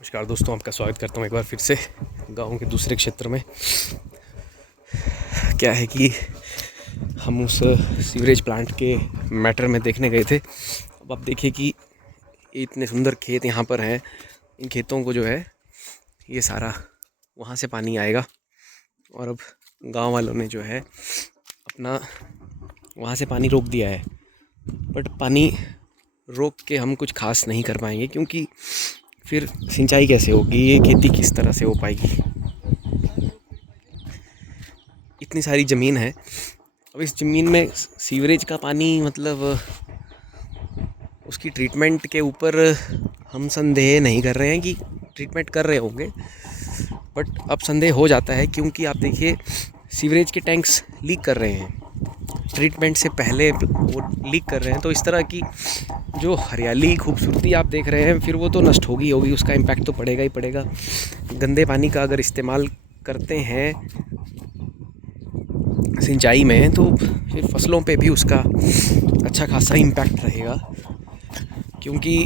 नमस्कार दोस्तों, आपका स्वागत करता हूँ एक बार फिर से गांव के दूसरे क्षेत्र में। क्या है कि हम उस सीवरेज प्लांट के मैटर में देखने गए थे। अब आप देखिए कि इतने सुंदर खेत यहाँ पर हैं। इन खेतों को जो है ये सारा वहाँ से पानी आएगा और अब गांव वालों ने जो है अपना वहाँ से पानी रोक दिया है। बट पानी रोक के हम कुछ खास नहीं कर पाएंगे, क्योंकि फिर सिंचाई कैसे होगी, ये खेती किस तरह से हो पाएगी। इतनी सारी ज़मीन है, अब इस ज़मीन में सीवरेज का पानी मतलब उसकी ट्रीटमेंट के ऊपर हम संदेह नहीं कर रहे हैं कि ट्रीटमेंट कर रहे होंगे, बट अब संदेह हो जाता है क्योंकि आप देखिए सीवरेज के टैंक्स लीक कर रहे हैं, ट्रीटमेंट से पहले वो लीक कर रहे हैं। तो इस तरह की जो हरियाली खूबसूरती आप देख रहे हैं फिर वो तो नष्ट होगी, उसका इम्पैक्ट तो पड़ेगा ही पड़ेगा। गंदे पानी का अगर इस्तेमाल करते हैं सिंचाई में तो फिर फसलों पे भी उसका अच्छा खासा इम्पैक्ट रहेगा, क्योंकि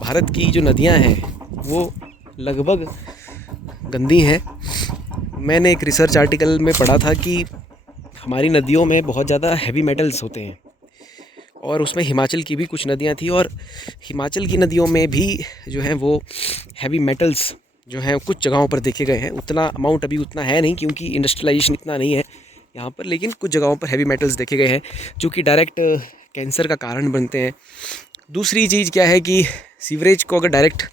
भारत की जो नदियां हैं वो लगभग गंदी हैं। मैंने एक रिसर्च आर्टिकल में पढ़ा था कि हमारी नदियों में बहुत ज़्यादा हैवी मेटल्स होते हैं, और उसमें हिमाचल की भी कुछ नदियां थी, और हिमाचल की नदियों में भी जो है वो हैवी मेटल्स जो हैं कुछ जगहों पर देखे गए हैं। उतना अमाउंट अभी उतना है नहीं, क्योंकि इंडस्ट्रियलाइजेशन इतना नहीं है यहाँ पर, लेकिन कुछ जगहों पर हैवी मेटल्स देखे गए हैं जो कि डायरेक्ट कैंसर का कारण बनते हैं। दूसरी चीज़ क्या है कि सीवरेज को अगर डायरेक्ट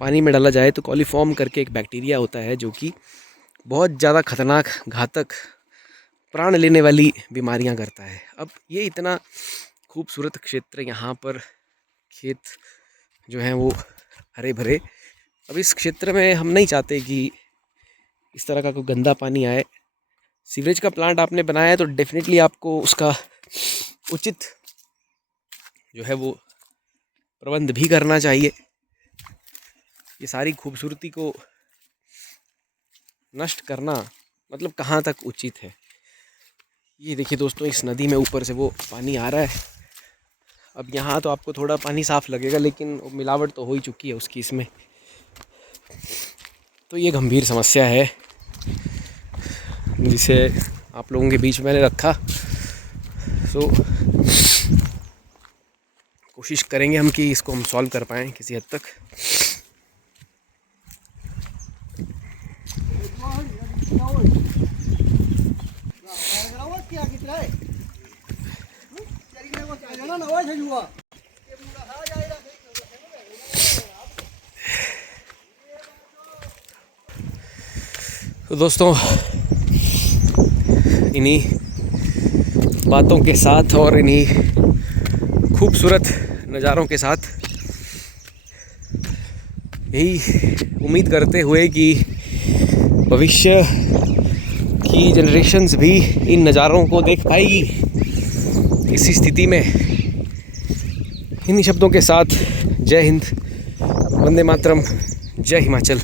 पानी में डाला जाए तो कॉलीफॉर्म करके एक बैक्टीरिया होता है जो कि बहुत ज़्यादा खतरनाक, घातक, प्राण लेने वाली बीमारियां करता है। अब ये इतना खूबसूरत क्षेत्र, यहाँ पर खेत जो हैं वो हरे भरे, अब इस क्षेत्र में हम नहीं चाहते कि इस तरह का कोई गंदा पानी आए। सीवरेज का प्लांट आपने बनाया है तो डेफिनेटली आपको उसका उचित जो है वो प्रबंध भी करना चाहिए। ये सारी खूबसूरती को नष्ट करना मतलब कहाँ तक उचित है। ये देखिए दोस्तों, इस नदी में ऊपर से वो पानी आ रहा है। अब यहाँ तो आपको थोड़ा पानी साफ़ लगेगा, लेकिन मिलावट तो हो ही चुकी है उसकी इसमें। तो ये गंभीर समस्या है जिसे आप लोगों के बीच में मैंने रखा। सो कोशिश करेंगे हम कि इसको हम सॉल्व कर पाएँ किसी हद तक। तो दोस्तों, इन्हीं बातों के साथ और इन्हीं खूबसूरत नज़ारों के साथ यही उम्मीद करते हुए कि भविष्य की जनरेशन्स भी इन नज़ारों को देख पाएगी, इसी स्थिति में इन्हीं शब्दों के साथ जय हिंद, वंदे मातरम, जय हिमाचल।